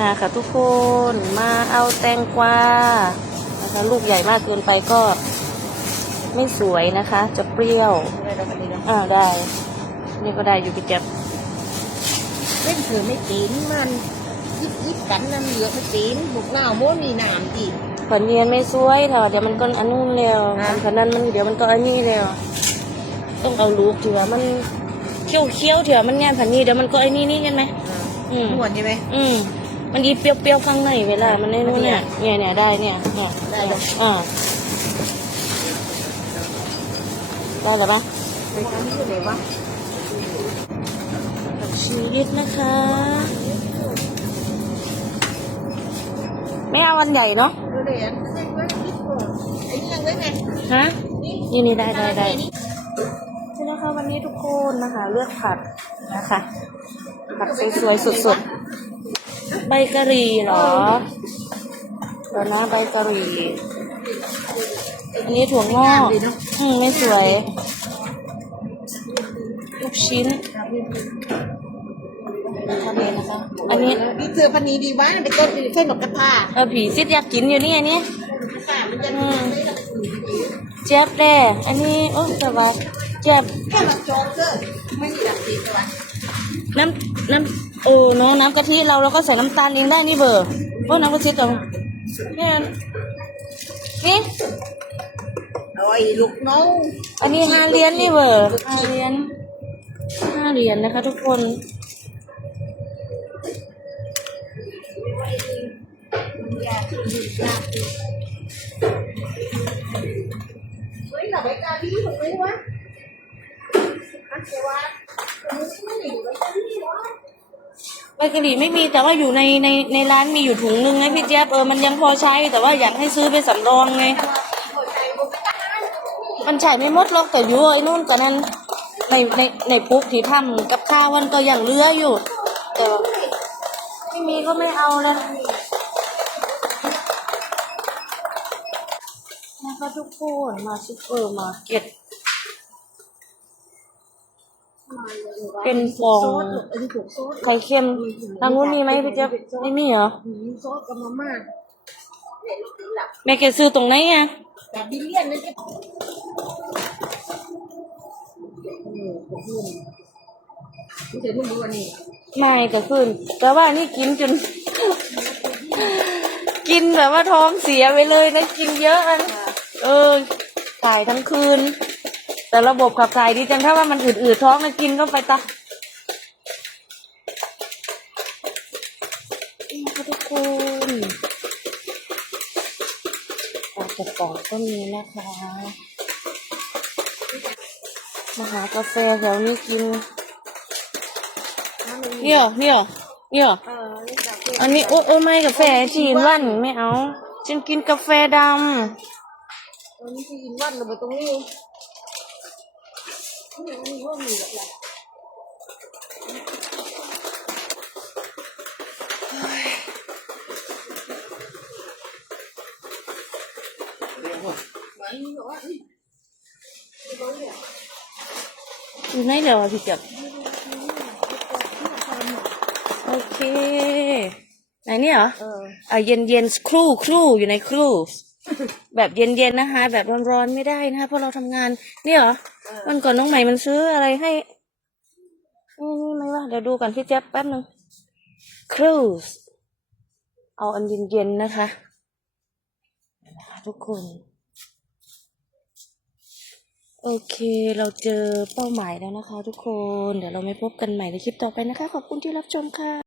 มาค่ะทุกคนมาเอาแตงกวานะคะลูกใหญ่มากเกินไปก็ไม่สวยนะคะ จะเปรี้ยวอ่าได้ นี่ก็ได้อยู่พี่แจ๊บเล่นเถือไม่ตีนมันยิบยิบกันน้ำเหลือไม่ตีนบุกหน้าโมมีน้ำอีกผันเนียนไม่สวยเถอะเดี๋ยวมันก็อันนู้นเร็วฮะผันนั้นมันเดี๋ยวมันก็อันนี้เร็วต้องเอาลูกเถือะมันเคี้ยวเคี้ยวๆเถือะมันแง่ผันนี้เดี๋ยวมันก็ไอ้นี่นี่กันไหมอืมหวนใช่ไหมอืม มันยีเปรี้ยวๆข้างในเวลา มันไอ้นู่นเนี่ยเนี่ยเนี่ยได้เนี่ยเนี่ยได้เลยอ่าได้แล้วปะไปทำที่ไหนวะผักชีลิตนะคะ ไม่เอาวันใหญ่เนาะดูเลยอันนี้ไว้ยิบก่อนไอ้นี่ยังไว้ไงฮะนี่นี่นี่ได้ได้ได้นี่ใช่นะคะวันนี้ทุกคนนะคะ เลือกผัดนะคะผัดสวยๆสุดๆ ใบกะหรี่เหรอเดี๋ยวนะใบกะหรี่อันนี้ถั่วงอกดีเนาะอืมไม่สวย ลูกชิ้นทำเองนะคะ อันนี้นี่เจอพันนี้ดีวะไปต้นแค่หนกกระทาเออผีซิดอยากกินอยู่นี่อันนี้ค่ะมันจะอืมเจี๊ยบแด่อันนี้ โอ้สบายเจี๊ยบแค่มาโจ๊กเกอร์ ไม่มีดับตีตัวน้ำน้ำโอ้เน้องน้ำกะทิเราเราก็ใส่น้ำตาลเองได้นี่เบอร์เพราะน้ำกะทิตรงแค่นั้นนี่โอ้ยลูกน้องอันนี้ห้าเหรียญนี่เบอร์ห้าเหรียญห้าเหรียญนะคะ ทุกคนเฮ้ยหลับไปกาดีถูกไหมวะอันเจวะไม่ได้อยู่ไปกาดีวะ ใบกะหรี่ไม่มีแต่ว่าอยู่ในในในร้านมีอยู่ถุงนึงไงพี่เจี๊ยบเออมันยังพอใช้ แต่ว่าอยากให้ซื้อไปสำรองไง มันใช้ไม่หมดหรอกแต่อยู่ไอ้นู่นแต่นั้นในในในปุ๊กที่ทำกับข้าวมันก็ยังเหลืออยู่ แต่ไม่มีก็ไม่เอาแล้วนะคะทุกคนมาซุปเปอร์มาร์เก็ต เป็นฟองโซดอันนี้ถูกโซดไข่เค็มทางนู้นมีไหมพี่เจ๊ยบไม่มีเหรอโซดกับมาม่าเนี่ยลูกหลับแม่แกซื้อตรงไหนอะแต่บิลเลียนนั่นจะโอ้โหผมพูดไม่ใช่พูดวันนี้ไม่แต่คืนแต่ว่านี่กินจน กินแบบว่าท้องเสียไปเลยนะกินเยอะอันเออถ่ายทั้งคืน แต่ระบบขับถ่ายดีจังถ้าว่ามันอืดๆท้องนะกินก็ไปตะนี่ค่ะทุกคนปลากระป๋องก็มีนะคะ มาหากาแฟแถวนี้กินเนี่ยเหรอเนี่ยเหรอเนี่ยเหรอเออนี่แบบอันนี้โอ้โอ้ไม่กาแฟจีนวันไม่เอา ฉันกินกาแฟดอันนี้ที่อินวันเราไปตรงนี้ นี่นี่ว่ามีแบบไรำอยู่ไหนเดี๋ยวอะพี่จับโอเคไหนเนี่ยเหรอเอออะเย็นเย็นครูครูอยู่ในครู แบบเย็นเย็นๆนะคะ แบบร้อนๆไม่ได้นะคะเพราะเราทำงานเนี่ยเหรอวันก่อนน้องใหม่มันซื้ออะไรให้นี่นี่ไหมวะเดี๋ยวดูกันพี่เจ๊บแป๊บนึงครูเอาอันเย็นเย็นๆนะคะนะคะทุกคน โอเคเราเจอเป้าหมายแล้วนะคะ ทุกคน เดี๋ยวเราไม่พบกันใหม่ในคลิปต่อไปนะคะ ขอบคุณที่รับชมค่ะ